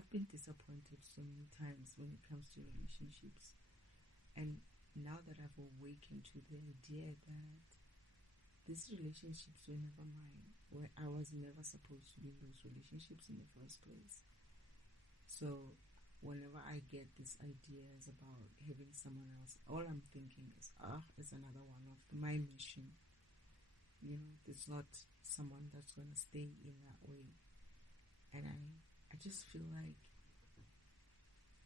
I've been disappointed so many times when it comes to relationships. And now that I've awakened to the idea that these relationships were never mine, where I was never supposed to be in those relationships in the first place. So whenever I get these ideas about having someone else, all I'm thinking is, it's another one of my mission. You know, it's not someone that's going to stay in that way. And I just feel like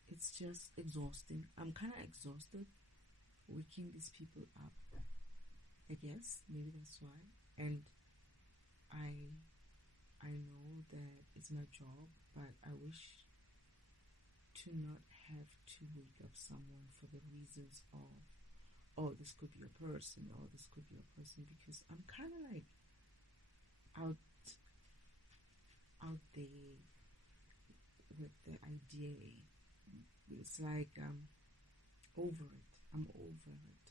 it's just exhausting. I'm kind of exhausted waking these people up, I guess. Maybe that's why. And I know that it's my job, but I wish to not have to wake up someone for the reasons of, oh, this could be a person, or this could be a person, because I'm kind of like out there with the idea. It's like I'm over it. I'm over it.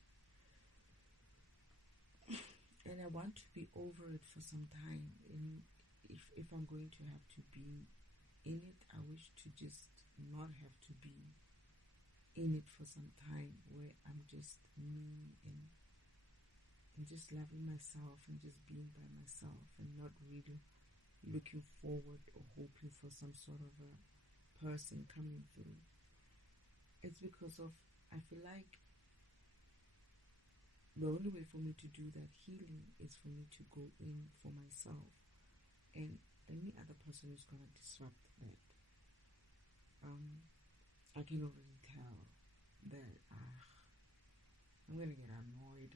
And I want to be over it for some time. And if I'm going to have to be in it, I wish to just not have to be in it for some time, where I'm just me and just loving myself and just being by myself and not really looking forward or hoping for some sort of a person coming through. It's because of, I feel like the only way for me to do that healing is for me to go in for myself, and any other person who's going to disrupt that, I can already tell that I'm going to get annoyed.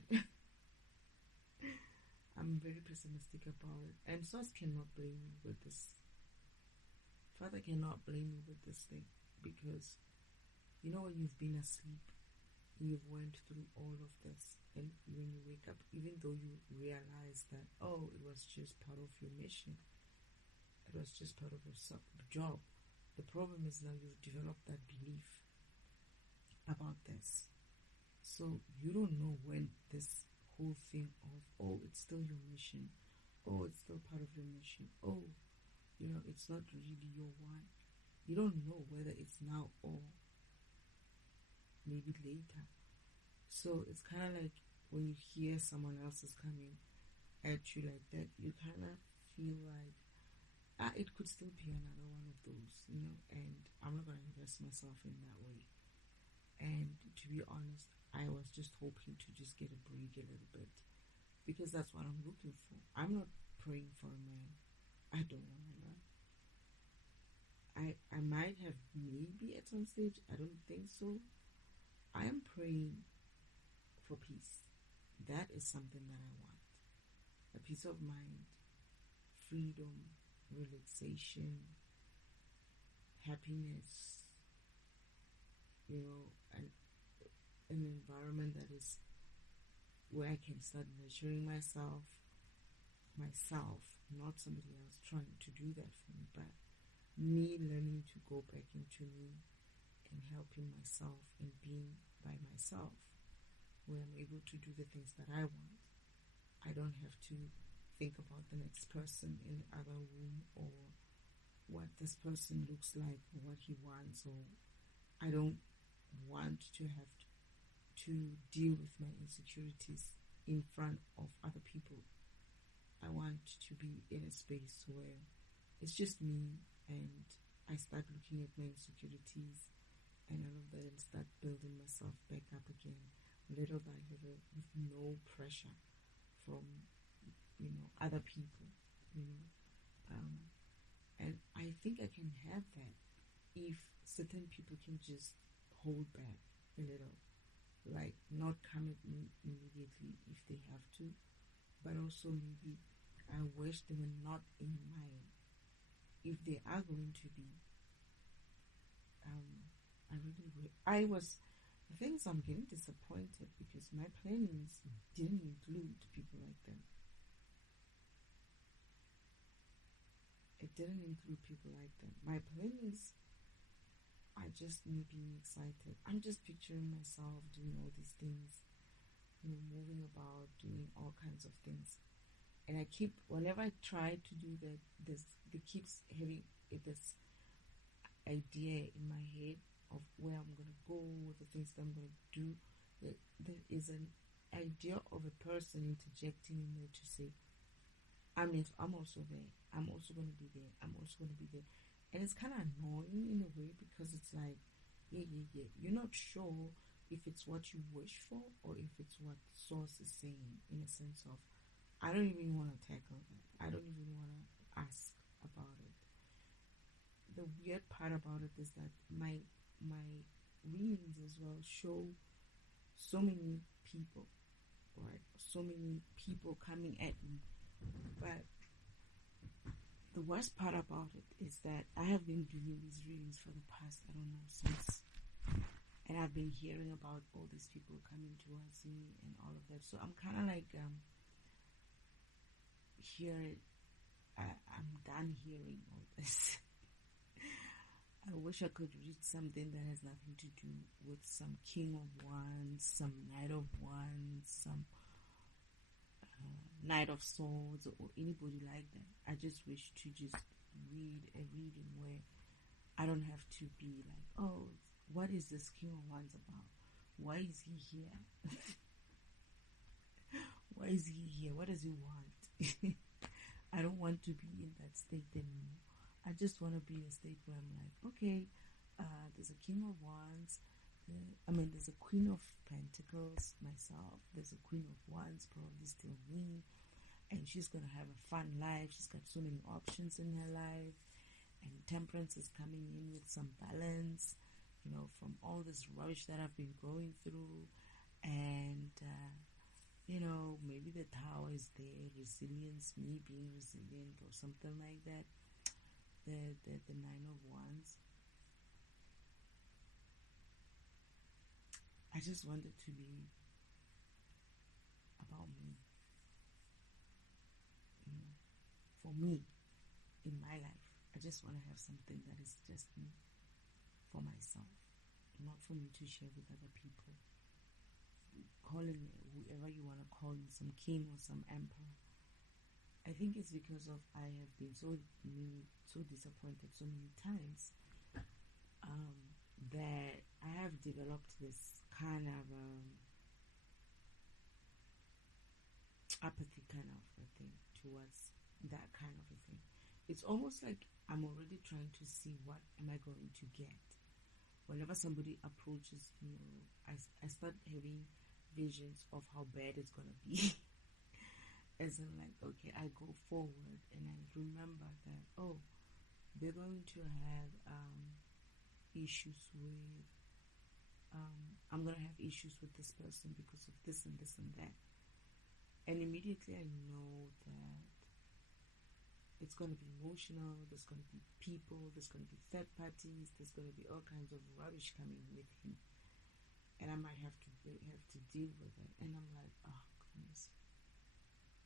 I'm very pessimistic about it, and Source cannot blame me with this. Father cannot blame me with this thing, because you know, when you've been asleep, you've went through all of this, and when you wake up, even though you realize that, oh, it was just part of your mission, it was just part of your job, the problem is now you've developed that belief about this. So you don't know when this whole thing of, oh, it's still your mission, oh, it's still part of your mission, oh, you know, it's not really your one. You don't know whether it's now or maybe later. So it's kind of like when you hear someone else is coming at you like that, you kind of feel like, it could still be another one of those, you know, and I'm not going to invest myself in that way. And to be honest, I was just hoping to just get a break a little bit, because that's what I'm looking for. I'm not praying for a man. I don't want to lie. I might have maybe at some stage. I don't think so. I am praying for peace. That is something that I want. A peace of mind, freedom, relaxation, happiness, you know, an environment that is where I can start nurturing myself, not somebody else trying to do that for me, but me learning to go back into me and helping myself and being by myself, where I'm able to do the things that I want. I don't have to think about the next person in the other room, or what this person looks like, or what he wants, or I don't want to have to deal with my insecurities in front of other people. I want to be in a space where it's just me, and I start looking at my insecurities and all of that, and start building myself back up again, little by little, with no pressure from, you know, other people, you know. And I think I can have that if certain people can just hold back a little, like not come at me immediately if they have to, but also maybe I wish they were not in mine. If they are going to be, the thing is, I'm getting disappointed because my plannings didn't include people like them. It didn't include people like them. My plannings are just me being excited. I'm just picturing myself doing all these things, you know, moving about, doing all kinds of things. And I keep, whenever I try to do that, it keeps having this. idea in my head of where I'm going to go, the things that I'm going to do. There is an idea of a person interjecting in there to say, I'm also there. I'm also going to be there. I'm also going to be there. And it's kind of annoying in a way because it's like, yeah. You're not sure if it's what you wish for or if it's what Source is saying, in a sense of, I don't even want to tackle that. I don't even want to ask about it. The weird part about it is that my readings as well show so many people, right? So many people coming at me. But the worst part about it is that I have been doing these readings for the past, I don't know, since, and I've been hearing about all these people coming towards me and all of that. So I'm kind of like, I'm done hearing all this. I wish I could read something that has nothing to do with some King of Wands, some Knight of Wands, some Knight of Swords, or anybody like that. I just wish to just read a reading where I don't have to be like, oh, what is this King of Wands about? Why is he here? Why is he here? What does he want? I don't want to be in that state anymore. I just want to be in a state where I'm like, okay, there's a King of Wands. There's a Queen of Pentacles, myself. There's a Queen of Wands, probably still me. And she's going to have a fun life. She's got so many options in her life. And Temperance is coming in with some balance, from all this rubbish that I've been going through. And, maybe the Tower is there, resilience, me being resilient or something like that. The Nine of Wands. I just want it to be about me. For me, in my life, I just want to have something that is just me, for myself, not for me to share with other people. Calling me whoever you want to call me, some king or some emperor. I think it's because of I have been so disappointed so many times that I have developed this kind of apathy kind of a thing towards that kind of a thing. It's almost like I'm already trying to see what am I going to get. Whenever somebody approaches me, I start having visions of how bad it's going to be. As in like, okay, I go forward and I remember that, oh, they're going to have issues with, I'm going to have issues with this person because of this and this and that. And immediately I know that it's going to be emotional, there's going to be people, there's going to be third parties, there's going to be all kinds of rubbish coming with him. And I might have to deal with it. And I'm like, oh, goodness.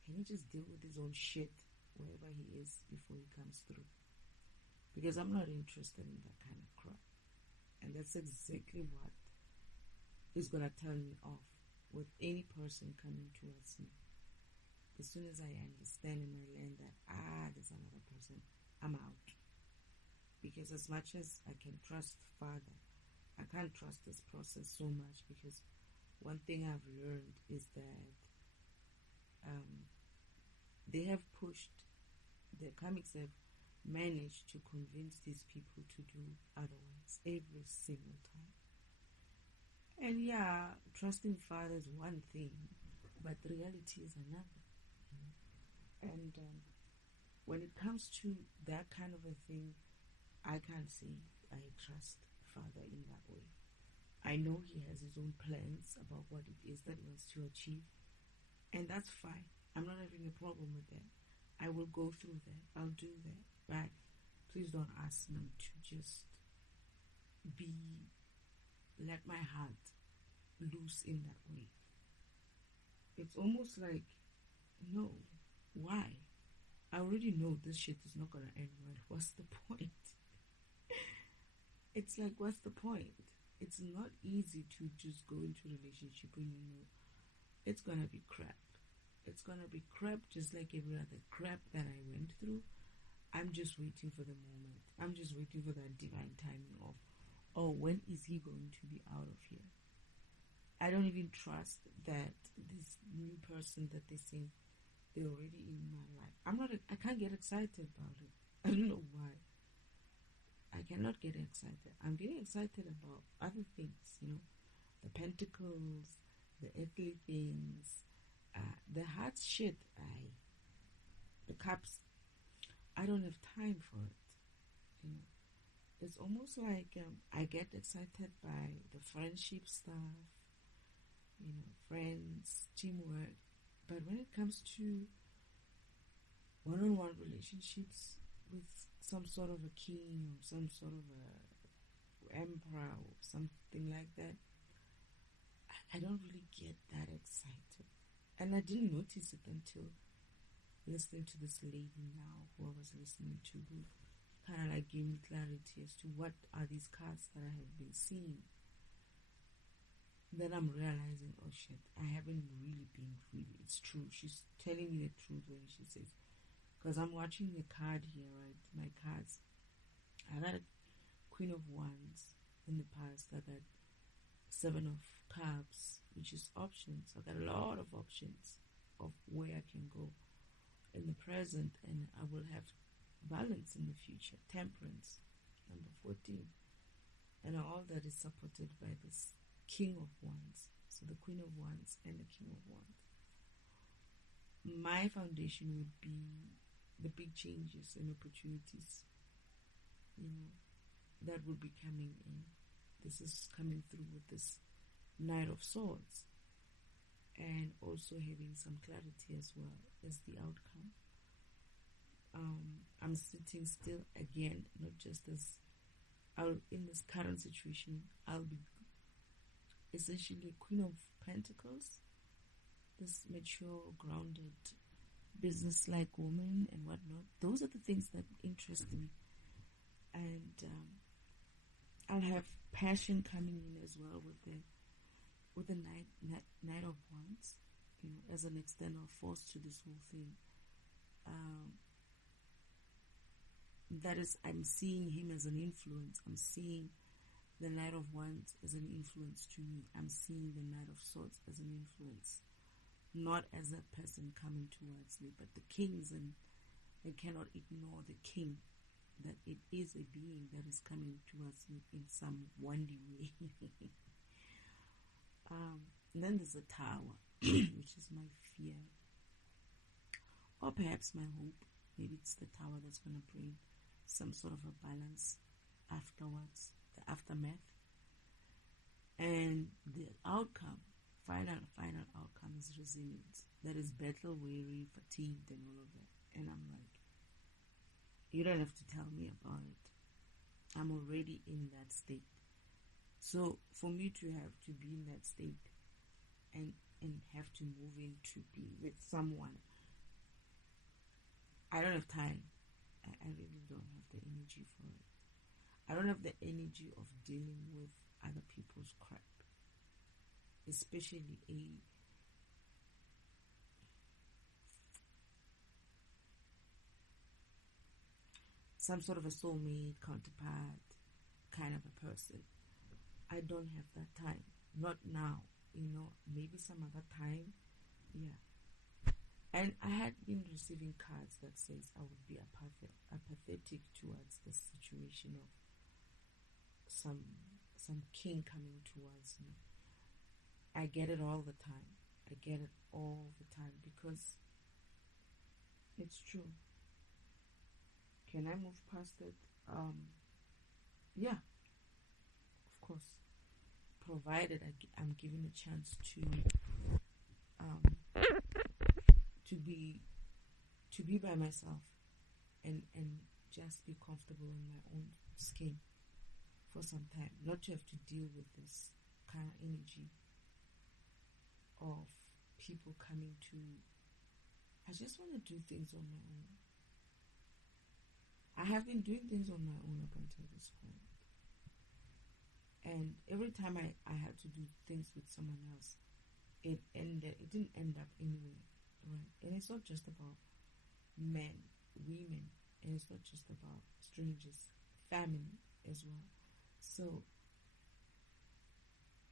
Can he just deal with his own shit wherever he is before he comes through? Because I'm not interested in that kind of crap. And that's exactly what is going to turn me off with any person coming towards me. As soon as I understand and I learn that, there's another person, I'm out. Because as much as I can trust Father, I can't trust this process so much, because one thing I've learned is that they have pushed, the comics have managed to convince these people to do otherwise every single time. And yeah, trusting Father is one thing, but the reality is another. And when it comes to that kind of a thing, I can't say I trust Father in that way. I know he has his own plans about what it is that he wants to achieve, and that's fine. I'm not having a problem with that. I will go through that. I'll do that. But please don't ask me to just let my heart loose in that way. It's almost like, no, why? I already know this shit is not going to end well. What's the point? It's like, what's the point? It's not easy to just go into a relationship when you know it's going to be crap. It's going to be crap, just like every other crap that I went through. I'm just waiting for the moment. I'm just waiting for that divine timing of, oh, when is he going to be out of here? I don't even trust that this new person that they say they're already in my life. I can't get excited about it. I don't know why. I cannot get excited. I'm getting excited about other things, the pentacles, the earthly things, the heart shit, the cups. I don't have time for it. It's almost like I get excited by the friendship stuff, friends, teamwork. But when it comes to one-on-one relationships with some sort of a king or some sort of a emperor or something like that, I don't really get that excited. And I didn't notice it until listening to this lady now who I was listening to, who kind of like gave me clarity as to what are these cards that I have been seeing. Then I'm realizing, oh shit, I haven't really been it's true. She's telling me the truth when she says, because I'm watching the card here, right? My cards. I got a Queen of Wands in the past. I got Seven of Cups, which is options. I got a lot of options of where I can go in the present, and I will have balance in the future. Temperance, number 14. And all that is supported by this King of Wands. So the Queen of Wands and the King of Wands. My foundation would be the big changes and opportunities, that would be coming in. This is coming through with this Knight of Swords. And also having some clarity as well as the outcome. I'm sitting still again, not just as in this current situation, I'll be essentially Queen of Pentacles, this mature, grounded, business-like woman and whatnot. Those are the things that interest me. And I'll have passion coming in as well with the Knight of Wands, as an external force to this whole thing. That is, I'm seeing him as an influence. I'm seeing the Knight of Wands as an influence to me. I'm seeing the Knight of Swords as an influence, not as a person coming towards me, but the kings, and I cannot ignore the king, that it is a being that is coming towards me in some wondy way. And then there's a Tower, which is my fear, or perhaps my hope. Maybe it's the Tower that's going to bring some sort of a balance afterwards, the aftermath. And the outcome, final outcome, is resilience. That is battle weary, fatigued, and all of that. And I'm like, you don't have to tell me about it. I'm already in that state. So for me to have to be in that state and have to move in to be with someone, I don't have time. I really don't have the energy for it. I don't have the energy of dealing with other people's crap, especially some sort of a soulmate, counterpart kind of a person. I don't have that time. Not now. Maybe some other time. Yeah. And I had been receiving cards that says I would be apathetic towards the situation of some king coming towards me. I get it all the time. I get it all the time because it's true. Can I move past it? Yeah, of course. Provided I'm given a chance to be by myself and just be comfortable in my own skin for some time, not to have to deal with this kind of energy of people coming to. I just want to do things on my own. I have been doing things on my own up until this point, and every time I had to do things with someone else, it didn't end up anywhere, right? And it's not just about men, women, and it's not just about strangers, family as well. So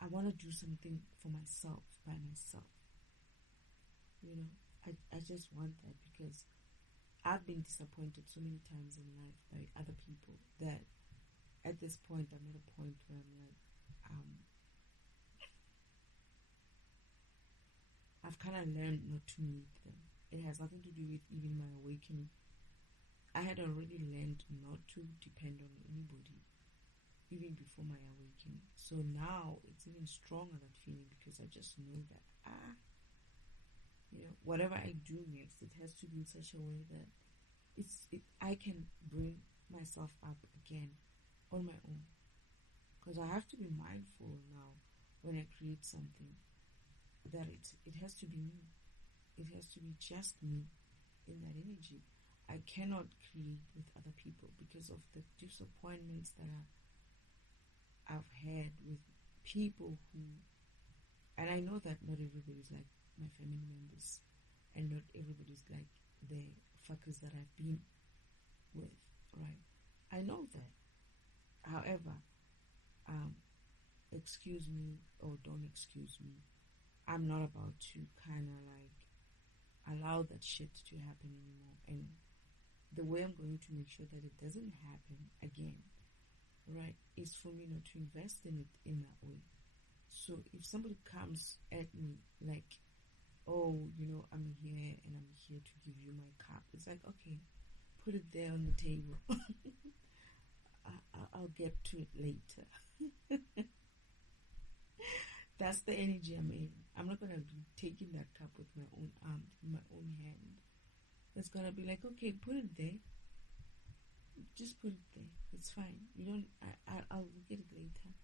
I want to do something for myself, by myself. I just want that because I've been disappointed so many times in life by other people that at this point I'm at a point where I'm like, I've kind of learned not to need them. It has nothing to do with even my awakening. I had already learned not to depend on anybody even before my awakening. So now it's even stronger, that feeling, because I just know that whatever I do next, it has to be in such a way that I can bring myself up again on my own. Because I have to be mindful now when I create something that it has to be me. It has to be just me in that energy. I cannot create with other people because of the disappointments that I've had with people who, and I know that not everybody's like my family members, and not everybody's like the fuckers that I've been with, right? I know that. However, excuse me or don't excuse me, I'm not about to kind of like allow that shit to happen anymore. And the way I'm going to make sure that it doesn't happen again, right, is for me not to invest in it in that way. So if somebody comes at me like, oh, I'm here and I'm here to give you my cup, it's like, okay, put it there on the table. I'll get to it later. That's the energy I'm in. I'm not going to be taking that cup with my own arm, my own hand. It's going to be like, okay, put it there. Just put it there. It's fine. I'll get it later.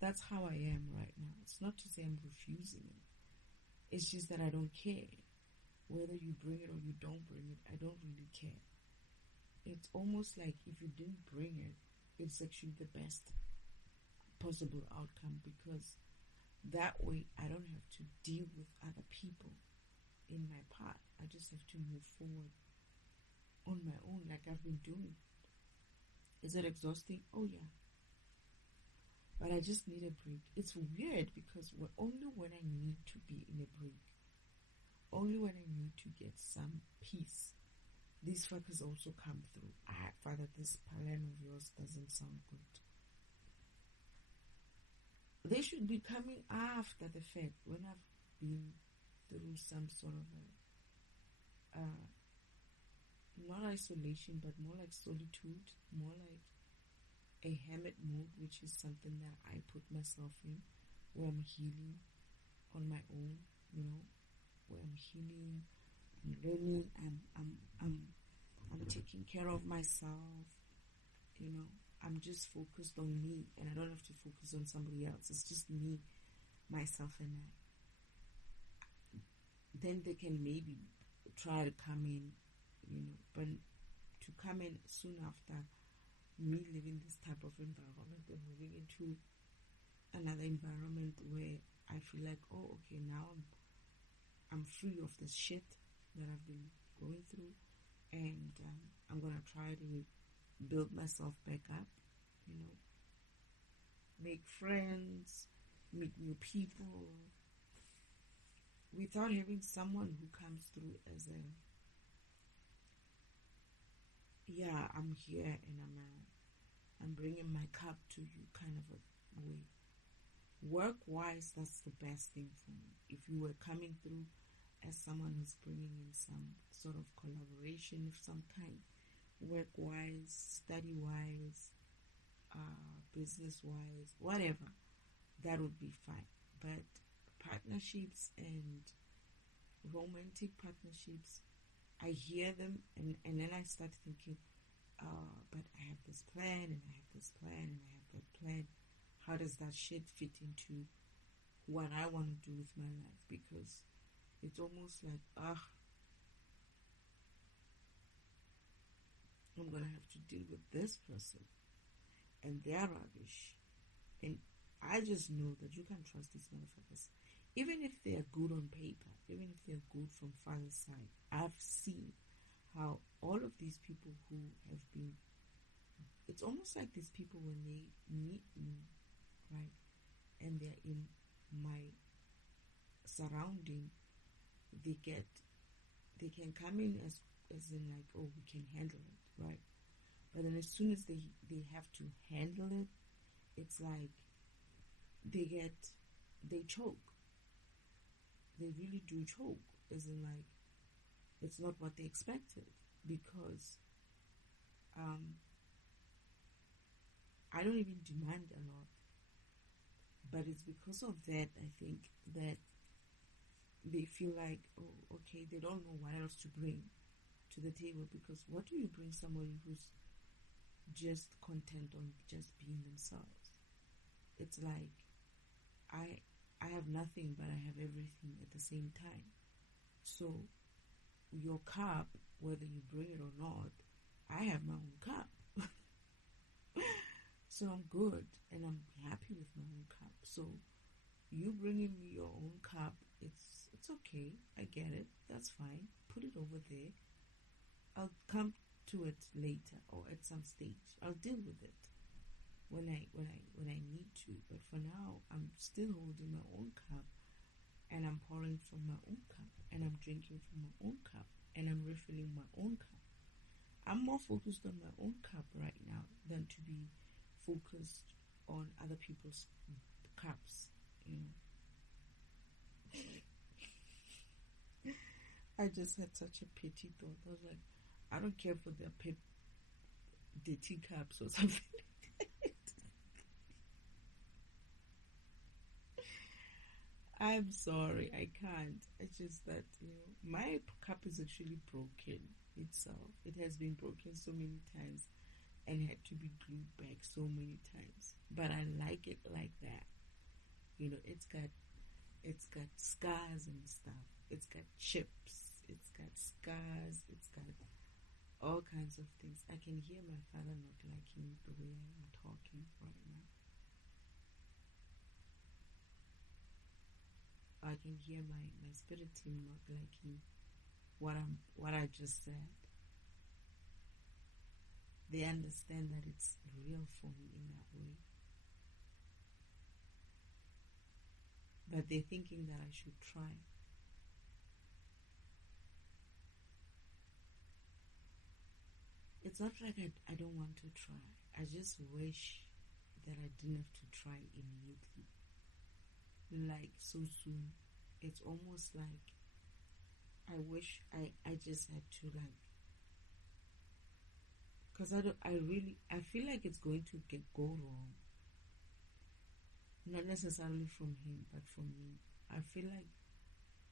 That's how I am right now. It's not to say I'm refusing it. It's just that I don't care. Whether you bring it or you don't bring it, I don't really care. It's almost like if you didn't bring it, it's actually the best possible outcome, because that way I don't have to deal with other people in my path. I just have to move forward on my own like I've been doing. Is it exhausting? Oh yeah. But I just need a break. It's weird because only when I need to be in a break, only when I need to get some peace, these fuckers also come through. Father, this plan of yours doesn't sound good. They should be coming after the fact, when I've been through some sort of not isolation, but more like solitude, more like a hermit mode, which is something that I put myself in, where I'm healing on my own, where I'm healing, I'm learning, I'm taking care of myself, I'm just focused on me, and I don't have to focus on somebody else. It's just me, myself, and I. Then they can maybe try to come in, but to come in soon after me living this type of environment and moving into another environment where I feel like, oh, okay, now I'm free of this shit that I've been going through, and I'm gonna try to build myself back up, make friends, meet new people, without having someone who comes through as I'm here and I'm bringing my cup to you kind of a way. Work-wise, that's the best thing for me. If you were coming through as someone who's bringing in some sort of collaboration of some kind, work-wise, study-wise, business-wise, whatever, that would be fine. But partnerships and romantic partnerships, I hear them and then I start thinking, but I have this plan and I have this plan and I have that plan. How does that shit fit into what I want to do with my life? Because it's almost like, I'm going to have to deal with this person and their rubbish. And I just know that you can't trust these motherfuckers. Even if they're good on paper, even if they're good from father's side, I've seen how all of these people who have been, it's almost like these people when they meet me, right, and they're in my surrounding, they can come in as in like, oh, we can handle it, right? But then as soon as they have to handle it, it's like they choke. They really do choke. As in like, it's not what they expected, because I don't even demand a lot. But it's because of that, I think, that they feel like, oh, okay, they don't know what else to bring to the table. Because what do you bring somebody who's just content on just being themselves? It's like, I have nothing, but I have everything at the same time. So your cup, whether you bring it or not, I have my own cup. So I'm good and I'm happy with my own cup. So you bringing me your own cup, it's okay. I get it. That's fine. Put it over there. I'll come to it later or at some stage. I'll deal with it when I need to. But for now, I'm still holding my own cup, and I'm pouring from my own cup, and I'm drinking from my own cup, and I'm refilling my own cup. I'm more focused on my own cup right now than to be focused on other people's cups. I just had such a pity thought. I was like, I don't care for the teacups or something. I'm sorry, I can't. It's just that, my cup is actually broken itself. It has been broken so many times and had to be glued back so many times. But I like it like that. It's got scars and stuff. It's got chips. It's got scars. It's got all kinds of things. I can hear my father not liking the way I am talking right now. I can hear my spirit team not liking what I just said. They understand that it's real for me in that way. But they're thinking that I should try. It's not like I don't want to try. I just wish that I didn't have to try immediately. Like so soon. It's almost like I wish I just had to because I feel like it's going to go wrong. Not necessarily from him, but from me. I feel like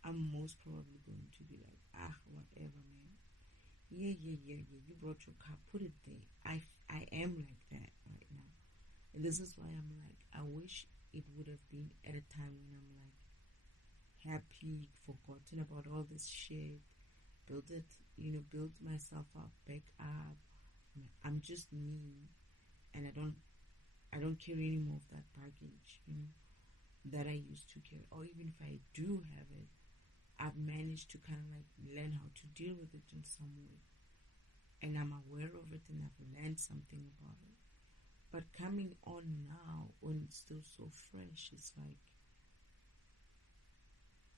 I'm most probably going to be like, whatever, man. Yeah, you brought your car, put it there. I am like that right now. And this is why I'm like, I wish it would have been at a time when I'm like happy, forgotten about all this shit, build myself up, back up. I'm just me, and I don't carry any more of that baggage, that I used to carry. Or even if I do have it, I've managed to kind of like learn how to deal with it in some way. And I'm aware of it and I've learned something about it. But coming on now, when it's still so fresh, it's like,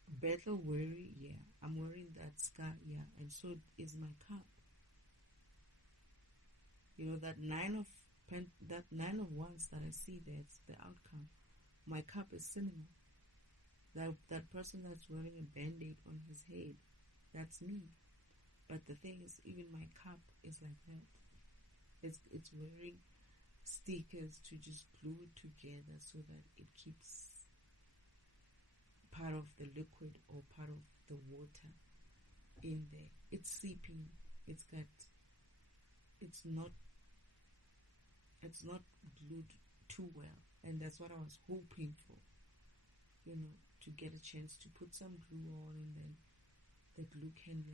battle weary, yeah. I'm wearing that scar, yeah. And so is my cup. That nine of wands that I see there, it's the outcome. My cup is cinema. That person that's wearing a band-aid on his head, that's me. But the thing is, even my cup is like that. It's wearing stickers to just glue it together so that it keeps part of the liquid or part of the water in there. It's seeping. It's not glued too well, and that's what I was hoping for. To get a chance to put some glue on, and then the glue can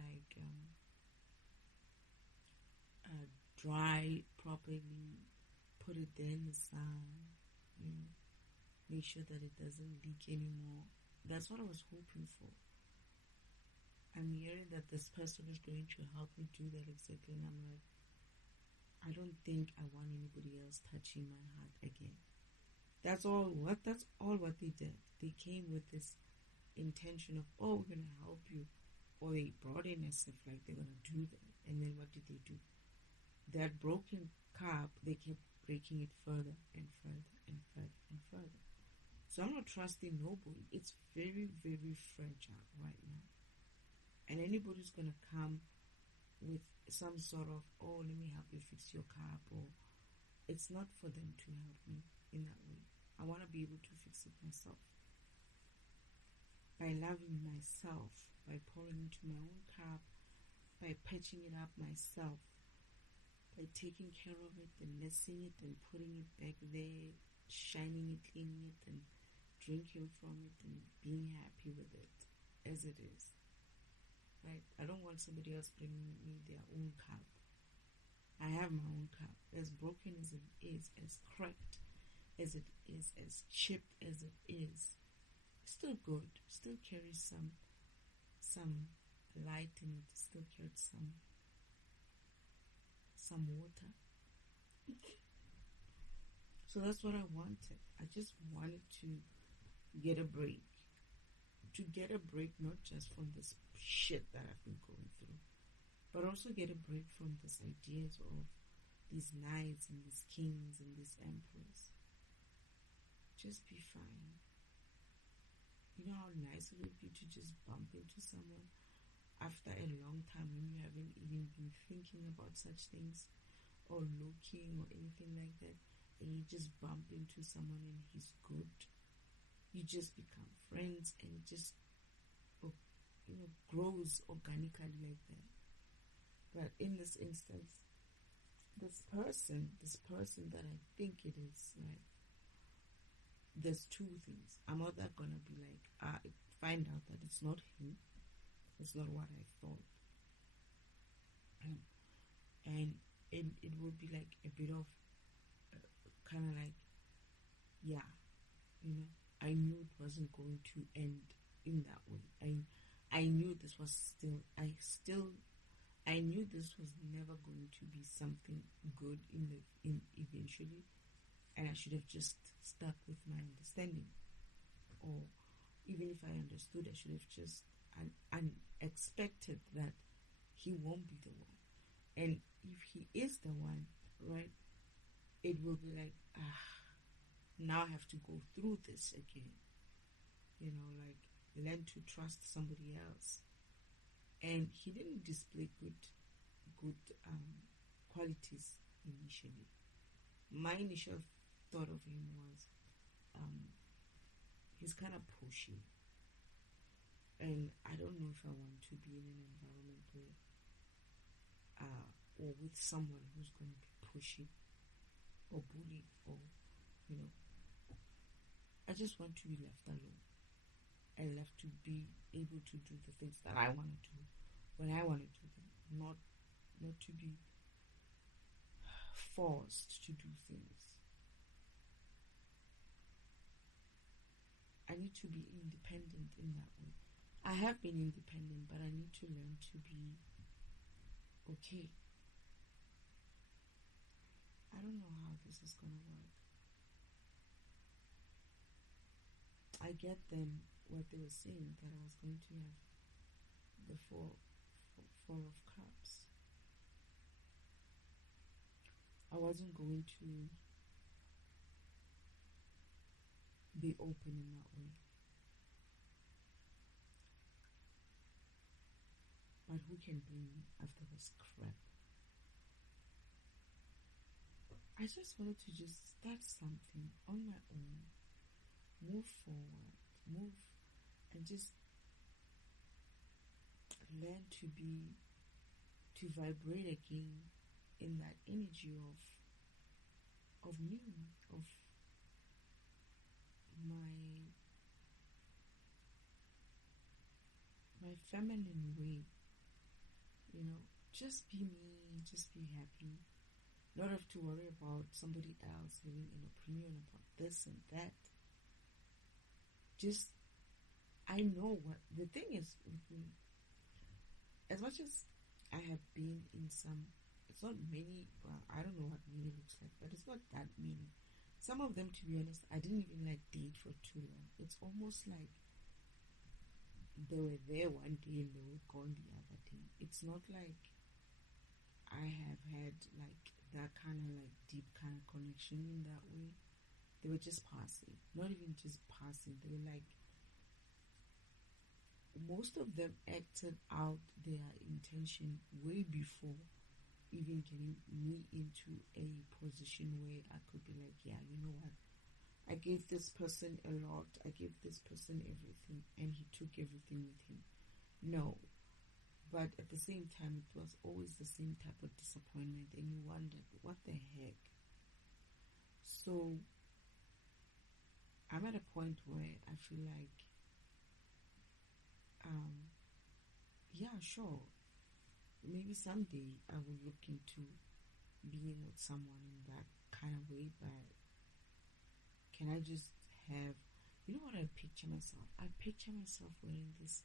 dry properly, put it there in the sun, make sure that it doesn't leak anymore. That's what I was hoping for. I'm hearing that this person is going to help me do that exactly, and I'm like, I don't think I want anybody else touching my heart again. That's all what they did. They came with this intention of, oh, we're gonna help you. Or they brought in as if like they're gonna do that. And then what did they do? That broken cup, they kept breaking it further and further and further and further. So I'm not trusting nobody. It's very, very fragile right now. And anybody's gonna come with some sort of, oh, let me help you fix your cup, or it's not for them to help me in that way. I want to be able to fix it myself. By loving myself, by pouring into my own cup, by patching it up myself, by taking care of it and nursing it and putting it back there, shining it, cleaning it, and drinking from it and being happy with it as it is. Right? I don't want somebody else bringing me their own cup. I have my own cup. As broken as it is, as cracked as it is, as chipped as it is, still good. Still carries some light in it. Still carries some water. So that's what I wanted. I just wanted to get a break. To get a break not just from this shit that I've been going through, but also get a break from these ideas of these knights and these kings and these emperors. Just be fine. You know how nice it would be to just bump into someone after a long time when you haven't even been thinking about such things or looking or anything like that, and you just bump into someone and he's good. You just become friends, and it just, grows organically like that. But in this instance, this person that I think it is, right? There's two things. I'm not that gonna be like, find out that it's not him. It's not what I thought. And it would be like a bit of kind of like, yeah, I knew it wasn't going to end in that way. I knew this was I knew this was never going to be something good in eventually, and I should have just stuck with my understanding. Or even if I understood, I should have just expected that he won't be the one. And if he is the one, right, it will be like, now I have to go through this again. Like learn to trust somebody else. And he didn't display good qualities initially. My initial thought of him was, he's kind of pushy. And I don't know if I want to be in an environment where, or with someone who's going to be pushy or bully, or, I just want to be left alone. I left to be able to do the things that I want to do when I want to do them, not to be forced to do things. I need to be independent in that way. I have been independent, but I need to learn to be okay. I don't know how this is going to work. I get them what they were saying, that I was going to have the four of cups. I wasn't going to be open in that way. But who can blame me after this crap? I just wanted to just start something on my own, move forward, and just learn to vibrate again in that energy of me, of my feminine way. Just be me, just be happy. Not have to worry about somebody else having an opinion about this and that. Just, I know what the thing is with me. as much as I have been in some, it's not many, well, I don't know what many looks like, but it's not that many. Some of them, to be honest, I didn't even like date for too long. It's almost like they were there one day and they were gone the other day. It's not like I have had like that kind of like deep kind of connection in that way. They were just passing, not even just passing. They were like, most of them acted out their intention way before even getting me into a position where I could be like, yeah, you know what? I gave this person a lot. I gave this person everything, and he took everything with him. No. But at the same time, it was always the same type of disappointment, and you wondered, what the heck? So I'm at a point where I feel like, yeah, sure, maybe someday I will look into being with someone in that kind of way, but can I just have, you know what I picture myself? I picture myself wearing this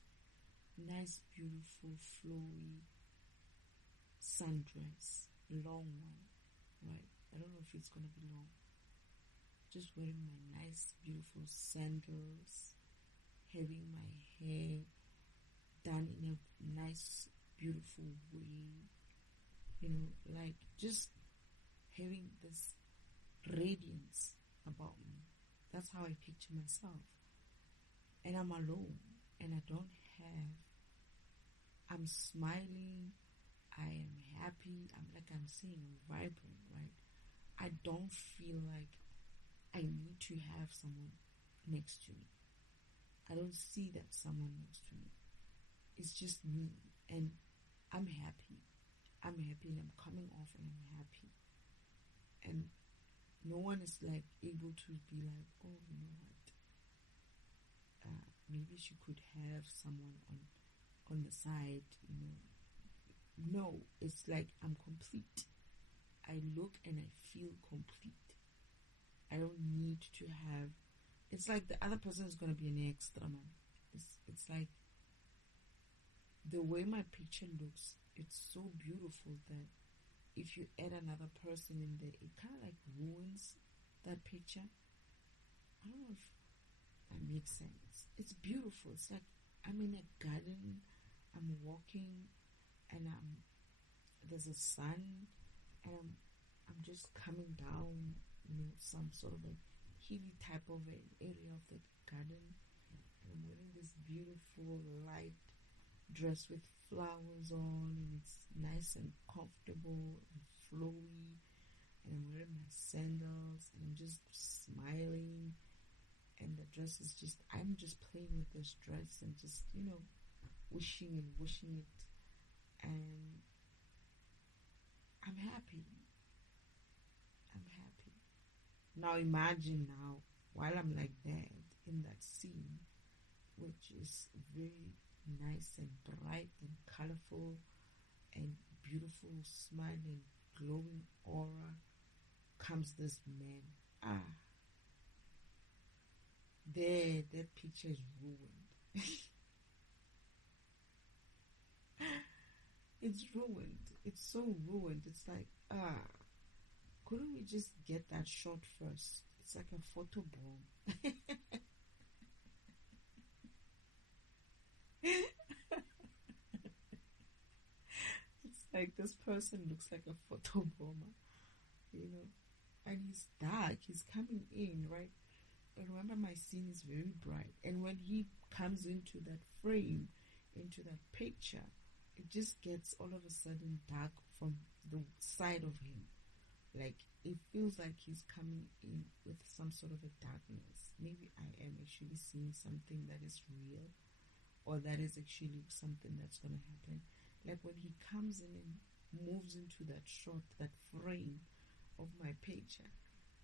nice, beautiful, flowy sundress, long one, right? I don't know if it's gonna be long. Just wearing my nice, beautiful sandals, having my hair done in a nice, beautiful way, you know, like just having this radiance about me. That's how I picture myself. And I'm alone, and I don't have, I'm smiling, I am happy, I'm saying, I'm vibrant, right? I don't feel like I need to have someone next to me. I don't see that someone next to me. It's just me, and I'm happy. I'm happy, and I'm coming off, and I'm happy. And no one is like able to be like, oh, you know what? Maybe she could have someone on the side, you know. No, it's like I'm complete. I look and I feel complete. I don't need to have. It's like the other person is gonna be an extra, man. It's like the way my picture looks. It's so beautiful that if you add another person in there, it kind of like ruins that picture. I don't know if that makes sense. It's beautiful. It's like I'm in a garden. I'm walking, and there's a sun, and I'm just coming down, you know, some sort of a hilly type of an area of the garden, and I'm wearing this beautiful light dress with flowers on, and it's nice and comfortable and flowy, and I'm wearing my sandals, and I'm just smiling, and the dress is just, I'm just playing with this dress and just, you know, wishing it, and I'm happy. I'm happy. Now imagine now, while I'm like that, in that scene, which is very nice and bright and colorful and beautiful, smiling, glowing aura, comes this man. There, that picture is ruined. It's ruined. It's so ruined. It's like, couldn't we just get that shot first? It's like a photo bomb. It's like this person looks like a photo bomber, you know, and he's dark. He's coming in, right? But remember, my scene is very bright, and when he comes into that frame, into that picture, it just gets all of a sudden dark from the side of him. Like, it feels like he's coming in with some sort of a darkness. Maybe I am actually seeing something that is real, or that is actually something that's going to happen. Like when he comes in and moves into that shot, that frame of my picture,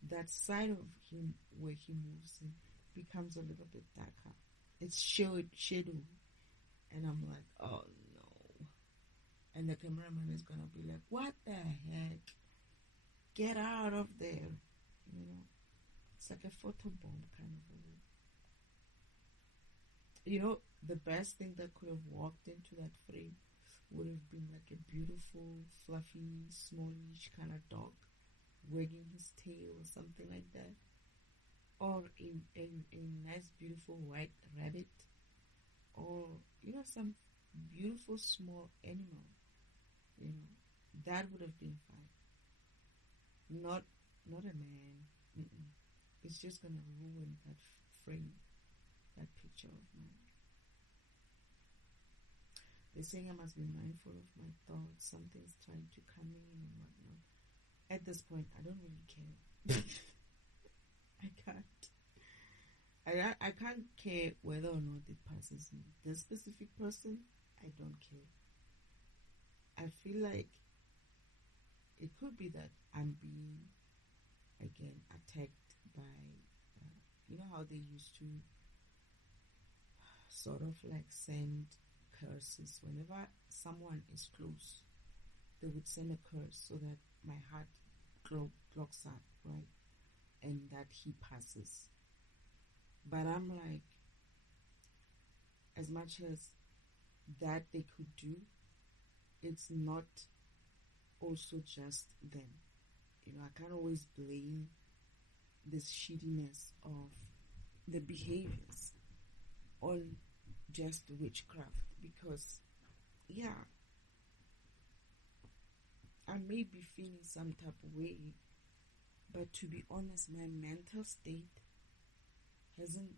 that side of him where he moves in becomes a little bit darker. It's shadowy. And I'm like, oh no. And the cameraman is going to be like, what the heck? Get out of there. You know, it's like a photo bomb kind of a way. You know, the best thing that could have walked into that frame would have been like a beautiful, fluffy, smallish kind of dog wagging his tail or something like that, or a nice, beautiful white rabbit, or some beautiful small animal. That would have been fine. Not a man. Mm-mm. It's just gonna ruin that frame, that picture of mine. They're saying I must be mindful of my thoughts. Something's trying to come in and whatnot. At this point, I don't really care. I can't. I can't care whether or not it passes me. This specific person, I don't care. I feel like it could be that I'm being, again, attacked by, how they used to sort of like send curses. Whenever someone is close, they would send a curse so that my heart clocks up, right? And that he passes. But I'm like, as much as that they could do, it's not also just them. I can't always blame this shittiness of the behaviors on just witchcraft, because I may be feeling some type of way, but to be honest, my mental state hasn't.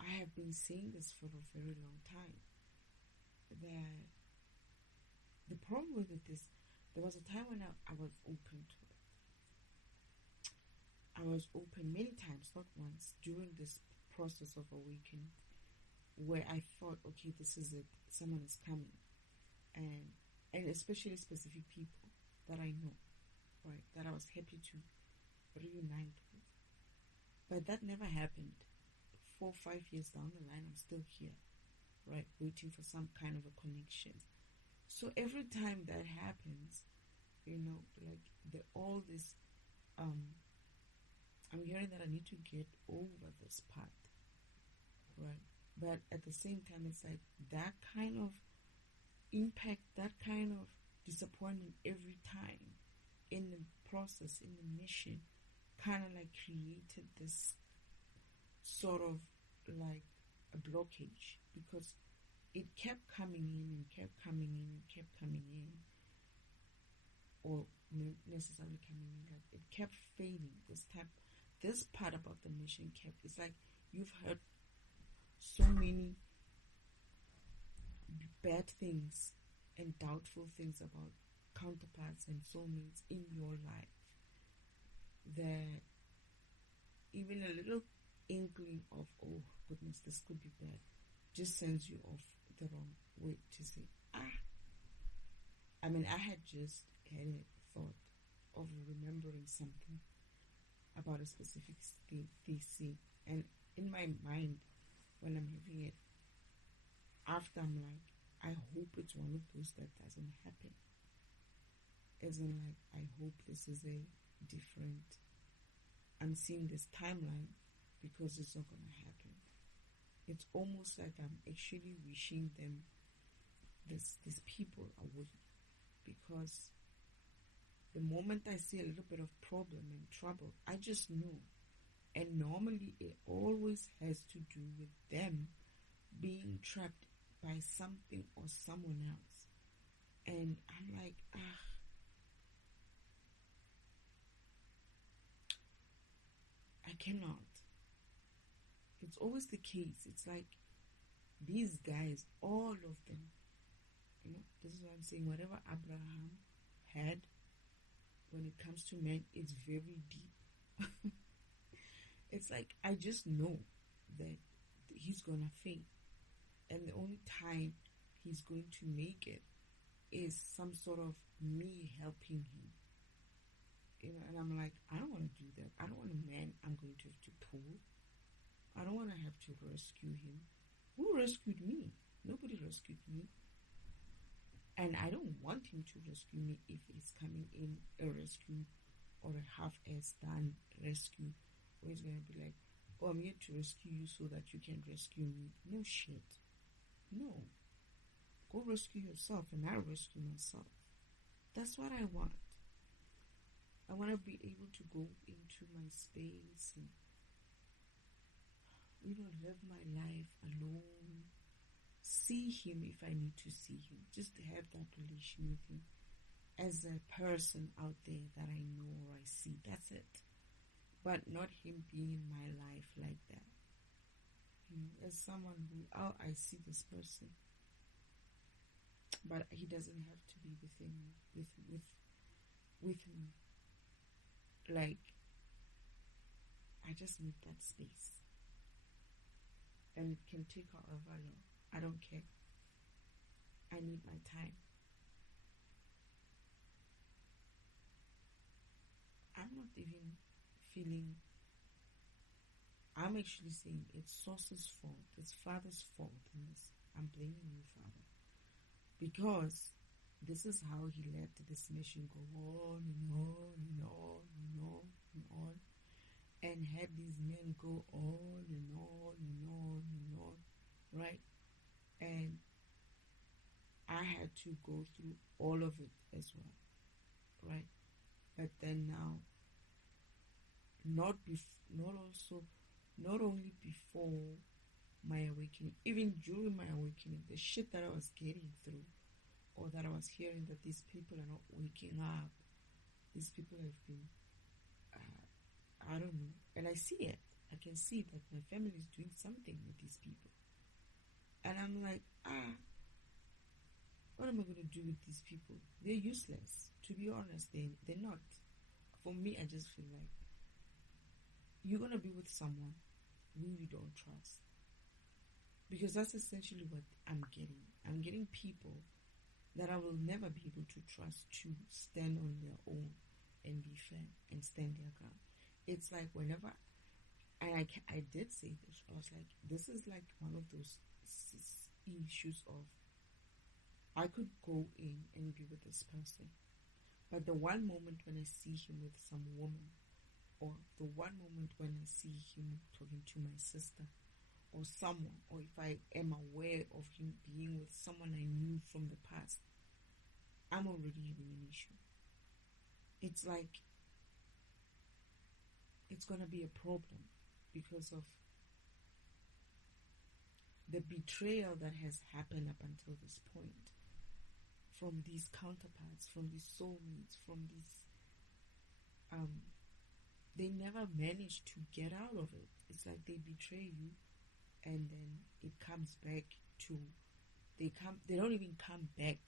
I have been saying this for a very long time, that the problem with it is, there was a time when I was open to it. I was open many times, not once, during this process of awakening, where I thought, okay, this is it, someone is coming, and especially specific people that I know, right, that I was happy to reunite with. But that never happened. 4 or 5 years down the line, I'm still here, right, waiting for some kind of a connection. So every time that happens, like all this, I'm hearing that I need to get over this part, right? But at the same time, it's like that kind of impact, that kind of disappointment every time in the process, in the mission, kind of like created this sort of like a blockage, because it kept coming in and kept coming in and kept coming in, or not necessarily coming in, like it kept fading. This part about the mission kept, it's like you've heard so many bad things and doubtful things about counterparts and soulmates in your life, that even a little inkling of, oh goodness, this could be bad, just sends you off the wrong way to say, I mean, I had just had a thought of remembering something about a specific DC, and in my mind, when I'm having it, after, I'm like, I hope it's one of those that doesn't happen. As in, like, I hope this is a different, I'm seeing this timeline, because it's not going to happen. It's almost like I'm actually wishing them, these people away, because the moment I see a little bit of problem and trouble, I just know. And normally it always has to do with them being trapped by something or someone else. And I'm like, I cannot. It's always the case. It's like these guys, all of them, this is what I'm saying, whatever Abraham had, when it comes to men, it's very deep. It's like, I just know that he's gonna fail, and the only time he's going to make it is some sort of me helping him. And I'm like, I don't want to do that. I don't want a man I'm going to have to pull. I don't want to have to rescue him. Who rescued me? Nobody rescued me. And I don't want him to rescue me if he's coming in a rescue or a half-ass done rescue, where he's going to be like, oh, I'm here to rescue you so that you can rescue me. No shit. No. Go rescue yourself and I rescue myself. That's what I want. I want to be able to go into my space and, live my life alone. See him if I need to see him. Just have that relation with him as a person out there that I know or I see. That's it. But not him being in my life like that. As someone who, I see this person, but he doesn't have to be within with me. Like, I just need that space, and it can take however long. I don't care. I need my time. I'm not even feeling. I'm actually saying it's Source's fault. It's Father's fault in this. I'm blaming you, Father, because this is how he let this mission go on and on and on and on and on, and had these men go on and on and on and on, right? And I had to go through all of it as well, right? But then now, not only before my awakening, even during my awakening, the shit that I was getting through, or that I was hearing, that these people are not waking up, these people have been, I don't know, and I see it. I can see that my family is doing something with these people, and I'm like, what am I going to do with these people? They're useless. To be honest, they're not. For me, I just feel like you're going to be with someone who you don't trust, because that's essentially what I'm getting. I'm getting people that I will never be able to trust to stand on their own and be fair and stand their ground. It's like whenever, and I did say this, I was like, this is like one of those issues of, I could go in and be with this person, but the one moment when I see him with some woman, or the one moment when I see him talking to my sister or someone, or if I am aware of him being with someone I knew from the past, I'm already having an issue. It's like it's going to be a problem because of the betrayal that has happened up until this point from these counterparts, from these soulmates, from these they never manage to get out of it. It's like they betray you, and then it comes back to, they don't even come back